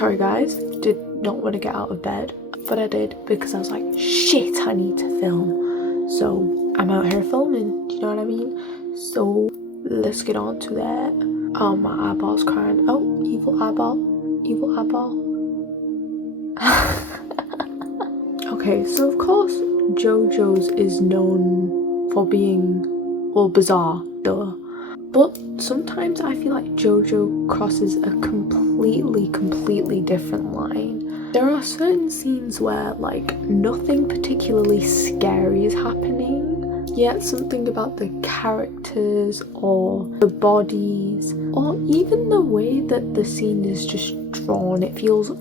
Sorry guys, did not want to get out of bed, but I did because I was like, shit, I need to film. So I'm out here filming, do you know what I mean? So let's get on to that. Oh, my eyeball's crying. Oh, evil eyeball, evil eyeball. Okay, so of course Jojos is known for being all bizarre, duh. But sometimes I feel like Jojo crosses a completely different line. There are certain scenes where like nothing particularly scary is happening, yet something about the characters or the bodies or even the way that the scene is just drawn, it feels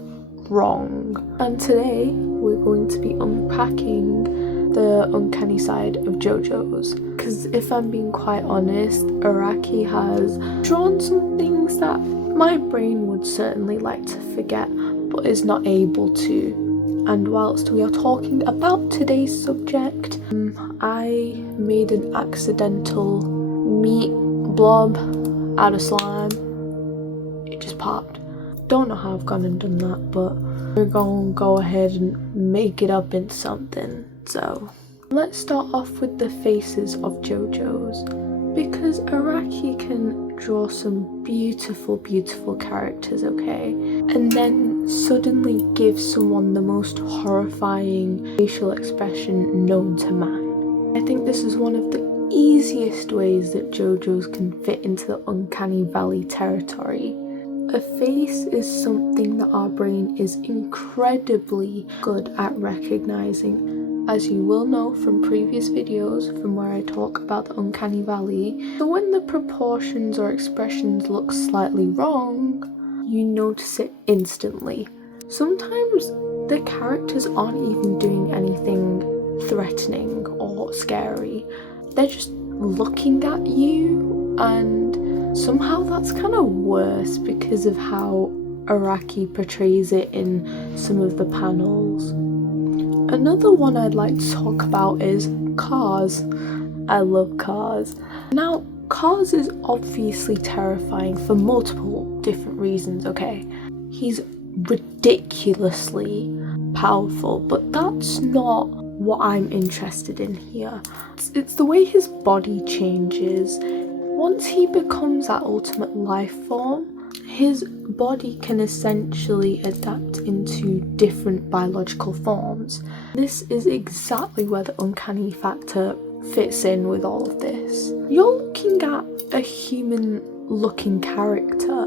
wrong. And today we're going to be unpacking the uncanny side of Jojos, because if I'm being quite honest, Araki has drawn some things that my brain would certainly like to forget but is not able to. And whilst we are talking about today's subject, I made an accidental meat blob out of slime. It just popped. Don't know how I've gone and done that, but we're gonna go ahead and make it up into something. So let's start off with the faces of Jojos, because Araki can draw some beautiful characters, okay, and then suddenly give someone the most horrifying facial expression known to man. I think this is one of the easiest ways that Jojos can fit into the uncanny valley territory. A face is something that our brain is incredibly good at recognizing. As you will know from previous videos from where I talk about the uncanny valley, so when the proportions or expressions look slightly wrong, you notice it instantly. Sometimes the characters aren't even doing anything threatening or scary. They're just looking at you, and somehow that's kind of worse because of how Araki portrays it in some of the panels. Another one I'd like to talk about is Cars. I love Cars. Now, Cars is obviously terrifying for multiple different reasons, okay? He's ridiculously powerful, but that's not what I'm interested in here. It's the way his body changes. Once he becomes that ultimate life form, his body can essentially adapt into different biological forms. This is exactly where the uncanny factor fits in with all of this. You're looking at a human looking character,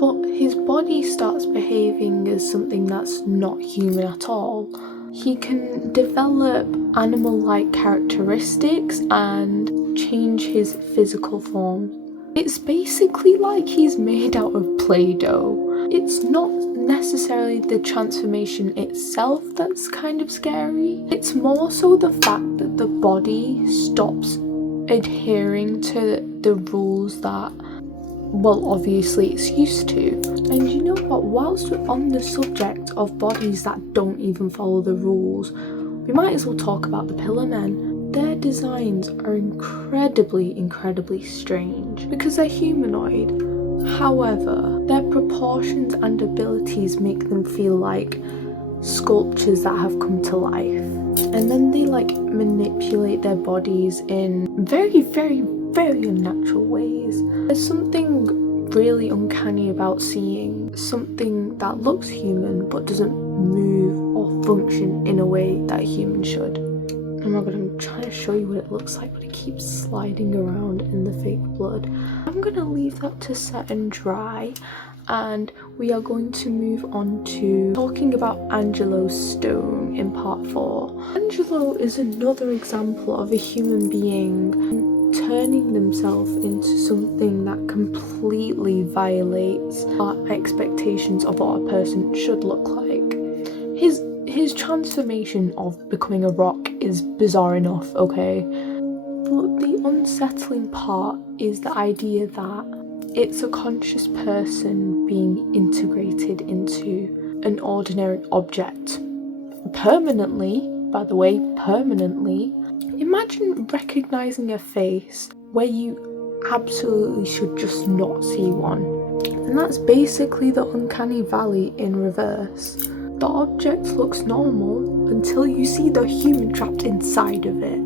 but his body starts behaving as something that's not human at all. He can develop animal-like characteristics and change his physical form. It's basically like he's made out of Play-Doh. It's not necessarily the transformation itself that's kind of scary. It's more so the fact that the body stops adhering to the rules that, well, obviously it's used to. And you know what, whilst we're on the subject of bodies that don't even follow the rules, we might as well talk about the Pillar Men. Their designs are incredibly strange because they're humanoid. However, their proportions and abilities make them feel like sculptures that have come to life. And then they like manipulate their bodies in very unnatural ways. There's something really uncanny about seeing something that looks human but doesn't move or function in a way that a human should. Oh my god, I'm trying to show you what it looks like, but it keeps sliding around in the fake blood. I'm gonna leave that to set and dry, and we are going to move on to talking about Angelo's stone in part 4. Angelo is another example of a human being turning themselves into something that completely violates our expectations of what a person should look like. His transformation of becoming a rock is bizarre enough, okay? But the unsettling part is the idea that it's a conscious person being integrated into an ordinary object. Permanently, by the way, permanently. Imagine recognizing a face where you absolutely should just not see one. And that's basically the uncanny valley in reverse. The object looks normal until you see the human trapped inside of it.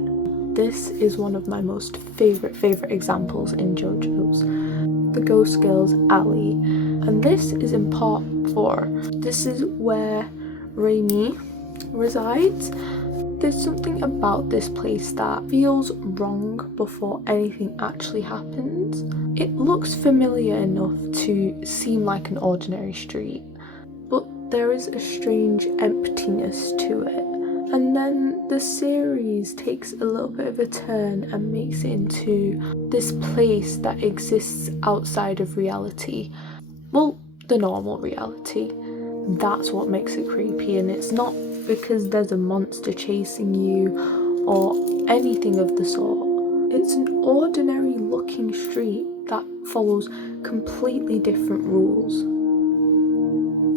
This is one of my most favourite examples in Jojos, the ghost girl's alley. And this is in part 4. This is where Raimi resides. There's something about this place that feels wrong before anything actually happens. It looks familiar enough to seem like an ordinary street, but there is a strange emptiness to it. And then the series takes a little bit of a turn and makes it into this place that exists outside of reality. Well, the normal reality. That's what makes it creepy, and it's not because there's a monster chasing you or anything of the sort. It's an ordinary looking street that follows completely different rules.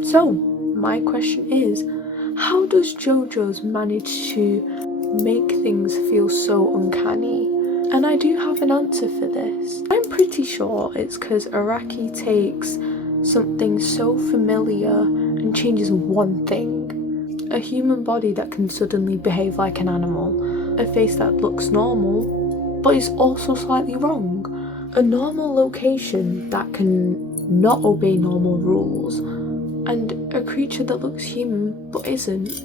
So, my question is, how does Jojos manage to make things feel so uncanny? And I do have an answer for this. I'm pretty sure it's because Araki takes something so familiar and changes one thing. A human body that can suddenly behave like an animal. A face that looks normal, but is also slightly wrong. A normal location that can not obey normal rules. And a creature that looks human but isn't.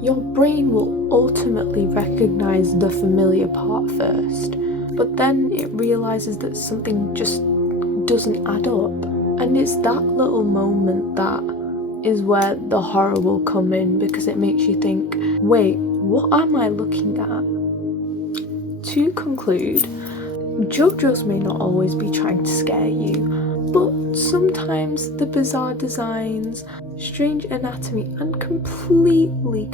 Your brain will ultimately recognize the familiar part first, but then it realizes that something just doesn't add up. And it's that little moment that is where the horror will come in, because it makes you think, wait, what am I looking at? To conclude, Jojos may not always be trying to scare you, but sometimes the bizarre designs, strange anatomy, and completely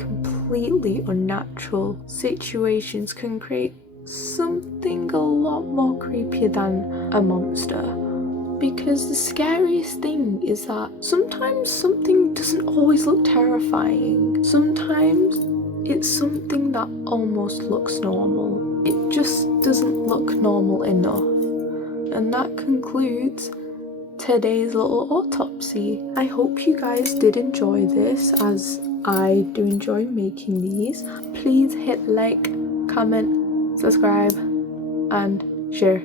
unnatural situations can create something a lot more creepier than a monster. Because the scariest thing is that sometimes something doesn't always look terrifying. Sometimes it's something that almost looks normal. It just doesn't look normal enough. And that concludes today's little autopsy. I hope you guys did enjoy this, as I do enjoy making these. Please hit like, comment, subscribe, and share.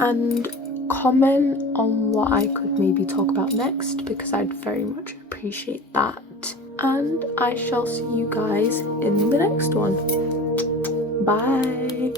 And comment on what I could maybe talk about next, because I'd very much appreciate that. And I shall see you guys in the next one. Bye.